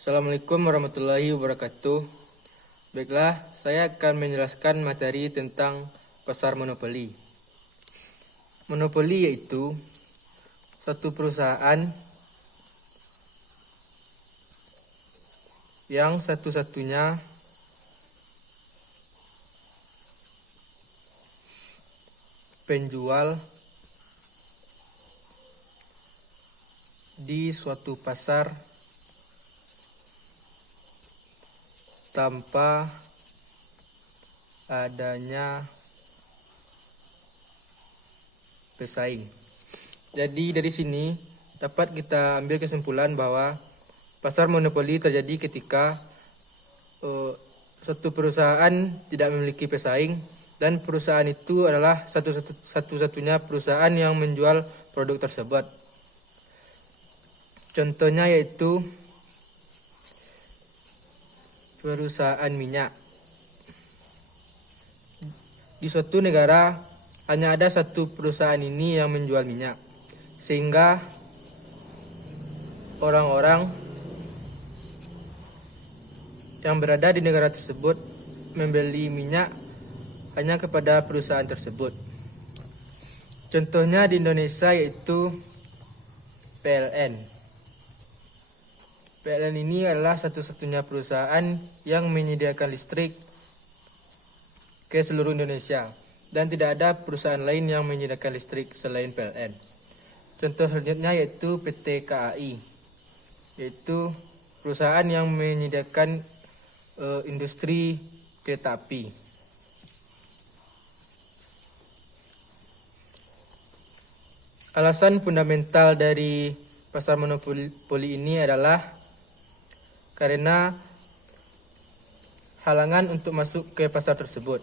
Assalamualaikum warahmatullahi wabarakatuh. Baiklah, saya akan menjelaskan materi tentang pasar monopoli. Monopoli yaitu satu perusahaan yang satu-satunya penjual di suatu pasar tanpa adanya pesaing. Jadi dari sini dapat kita ambil kesimpulan bahwa pasar monopoli terjadi ketika satu perusahaan tidak memiliki pesaing dan perusahaan itu adalah satu-satunya perusahaan yang menjual produk tersebut. Contohnya yaitu perusahaan minyak. Di suatu negara hanya ada satu perusahaan ini yang menjual minyak, sehingga orang-orang yang berada di negara tersebut membeli minyak hanya kepada perusahaan tersebut. Contohnya di Indonesia yaitu PLN. PLN ini adalah satu-satunya perusahaan yang menyediakan listrik ke seluruh Indonesia dan tidak ada perusahaan lain yang menyediakan listrik selain PLN. Contoh selanjutnya yaitu PT KAI, yaitu perusahaan yang menyediakan industri kereta api. Alasan fundamental dari pasar monopoli ini adalah karena halangan untuk masuk ke pasar tersebut.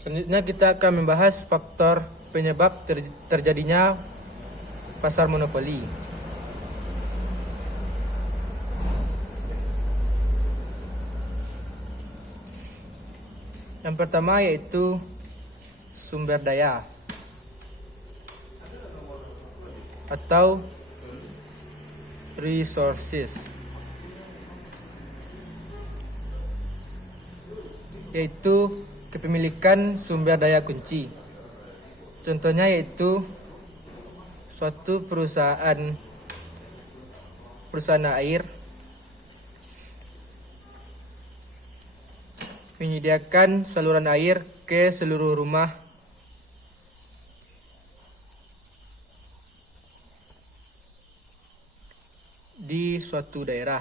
Selanjutnya kita akan membahas faktor penyebab terjadinya pasar monopoli. Yang pertama yaitu sumber daya atau resources, yaitu kepemilikan sumber daya kunci. Contohnya yaitu suatu perusahaan air menyediakan saluran air ke seluruh rumah di suatu daerah,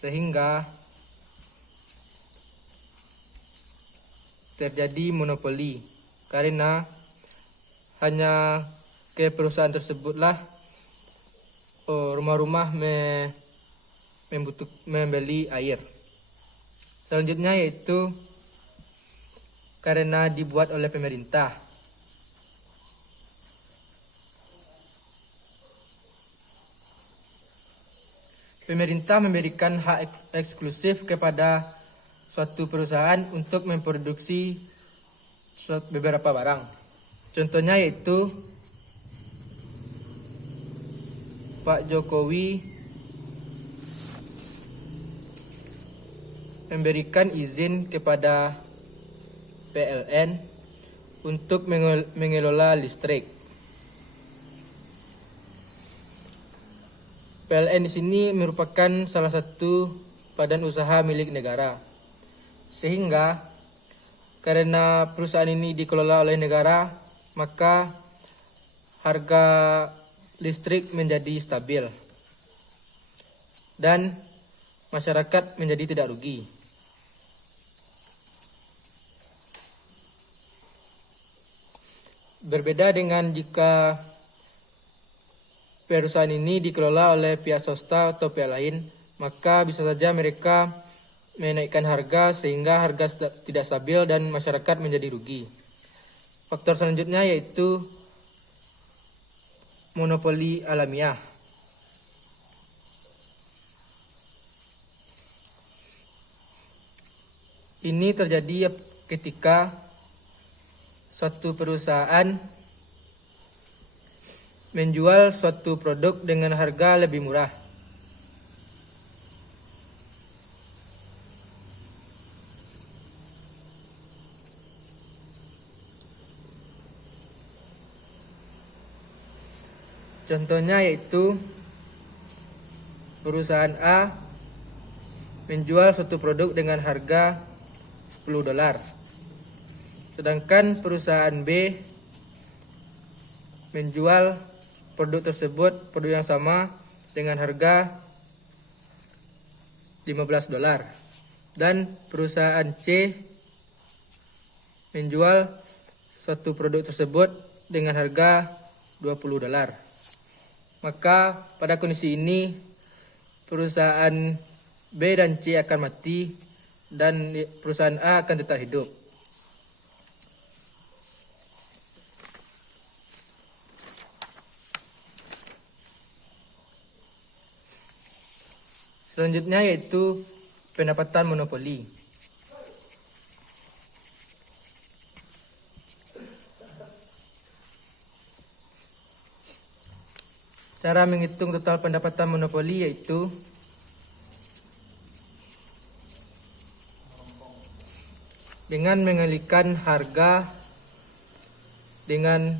sehingga terjadi monopoli karena hanya ke perusahaan tersebutlah rumah-rumah membeli air. Selanjutnya yaitu karena dibuat oleh pemerintah. Pemerintah memberikan hak eksklusif kepada suatu perusahaan untuk memproduksi beberapa barang. Contohnya yaitu Pak Jokowi memberikan izin kepada PLN untuk mengelola listrik. PLN di sini merupakan salah satu badan usaha milik negara. Sehingga karena perusahaan ini dikelola oleh negara, maka harga listrik menjadi stabil dan masyarakat menjadi tidak rugi. Berbeda dengan jika perusahaan ini dikelola oleh pihak swasta atau pihak lain, maka bisa saja mereka menaikkan harga sehingga harga tidak stabil dan masyarakat menjadi rugi. Faktor selanjutnya yaitu monopoli alamiah. Ini terjadi ketika suatu perusahaan menjual suatu produk dengan harga lebih murah. Contohnya yaitu perusahaan A menjual suatu produk dengan harga $10. Sedangkan perusahaan B menjual produk yang sama dengan harga $15. Dan perusahaan C menjual suatu produk tersebut dengan harga $20. Maka pada kondisi ini perusahaan B dan C akan mati dan perusahaan A akan tetap hidup. Selanjutnya yaitu pendapatan monopoli. Cara menghitung total pendapatan monopoli yaitu dengan mengalihkan harga dengan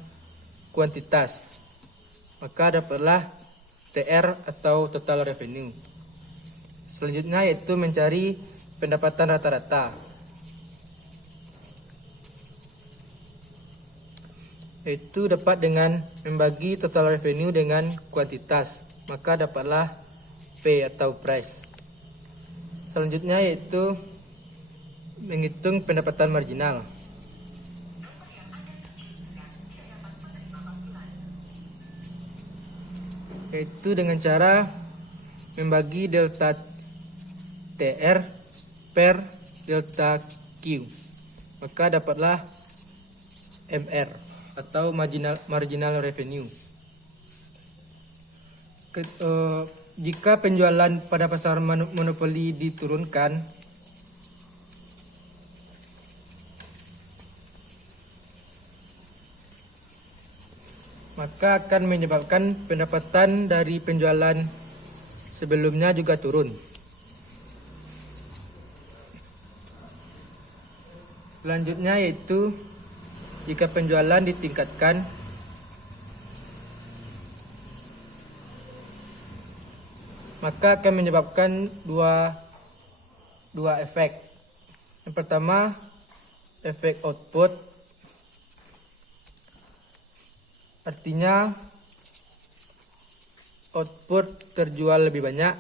kuantitas, maka dapatlah TR atau total revenue. Selanjutnya yaitu mencari pendapatan rata-rata, yaitu dapat dengan membagi total revenue dengan kuantitas, maka dapatlah P atau price. Selanjutnya yaitu menghitung pendapatan marginal, yaitu dengan cara membagi delta TR per delta Q, maka dapatlah MR atau marginal revenue. Jika penjualan pada pasar monopoli diturunkan, maka akan menyebabkan pendapatan dari penjualan sebelumnya juga turun. Selanjutnya yaitu jika penjualan ditingkatkan, maka akan menyebabkan dua efek. Yang pertama, efek output, artinya output terjual lebih banyak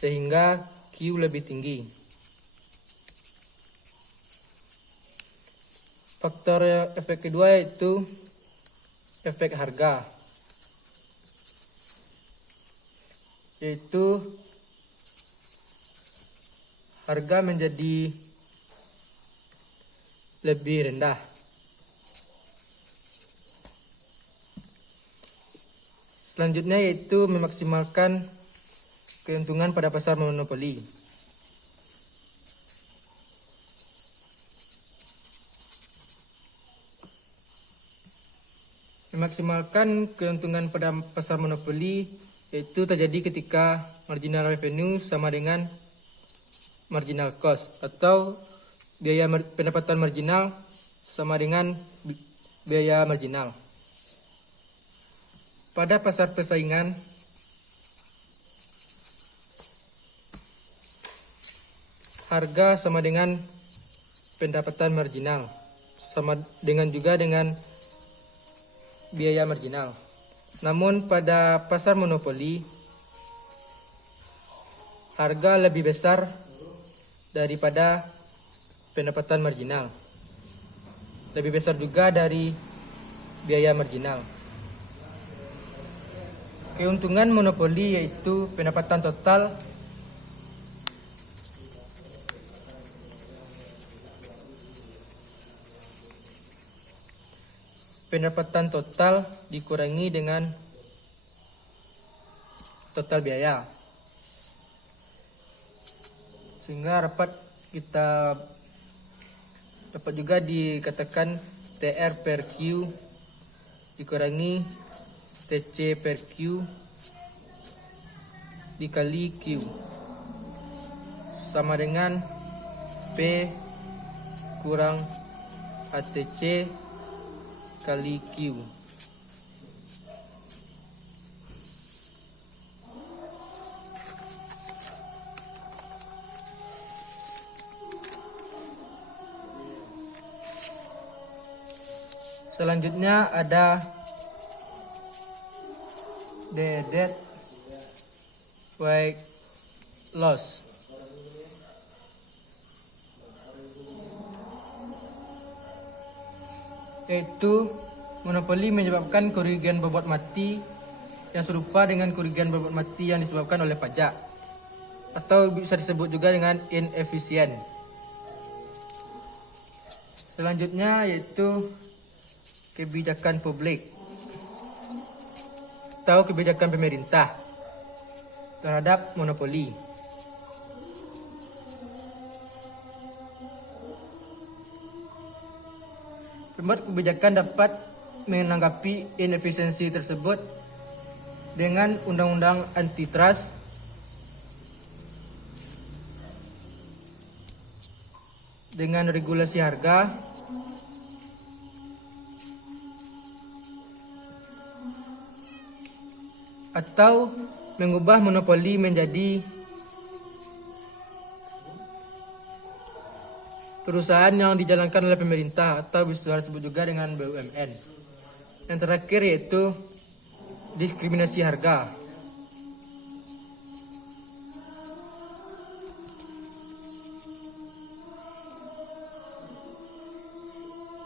sehingga Q lebih tinggi. Faktor efek kedua yaitu efek harga, yaitu harga menjadi lebih rendah. Selanjutnya yaitu memaksimalkan keuntungan pada pasar monopoli. Memaksimalkan keuntungan pada pasar monopoli yaitu terjadi ketika marginal revenue sama dengan marginal cost, atau biaya pendapatan marginal sama dengan biaya marginal. Pada pasar persaingan, harga sama dengan pendapatan marginal, sama dengan juga dengan biaya marginal. Namun pada pasar monopoli, harga lebih besar daripada pendapatan marginal, lebih besar juga dari biaya marginal. Keuntungan monopoli yaitu pendapatan total dikurangi dengan total biaya. Sehingga dapat juga dikatakan TR per Q dikurangi TC per Q dikali Q sama dengan P kurang ATC kali Q. Selanjutnya ada the dead weight loss. Yaitu monopoli menyebabkan kerugian bobot mati yang serupa dengan kerugian bobot mati yang disebabkan oleh pajak, atau bisa disebut juga dengan inefisien. Selanjutnya yaitu kebijakan publik atau kebijakan pemerintah terhadap monopoli. Pembuat kebijakan dapat menanggapi inefisiensi tersebut dengan undang-undang antitrust dengan regulasi harga atau mengubah monopoli menjadi perusahaan yang dijalankan oleh pemerintah atau bisa disebut juga dengan BUMN. Yang terakhir yaitu diskriminasi harga.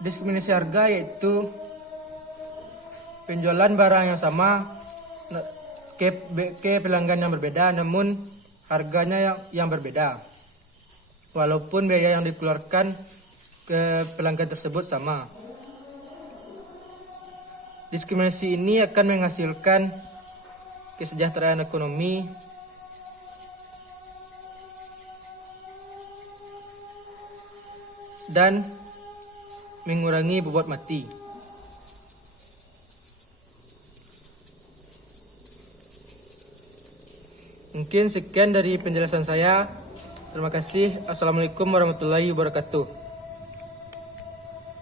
Diskriminasi harga yaitu penjualan barang yang sama ke pelanggan yang berbeda, namun harganya yang berbeda, walaupun biaya yang dikeluarkan ke pelanggan tersebut sama. Diskriminasi ini akan menghasilkan kesejahteraan ekonomi dan mengurangi bobot mati. Mungkin sekian dari penjelasan saya. Terima kasih. Assalamualaikum warahmatullahi wabarakatuh.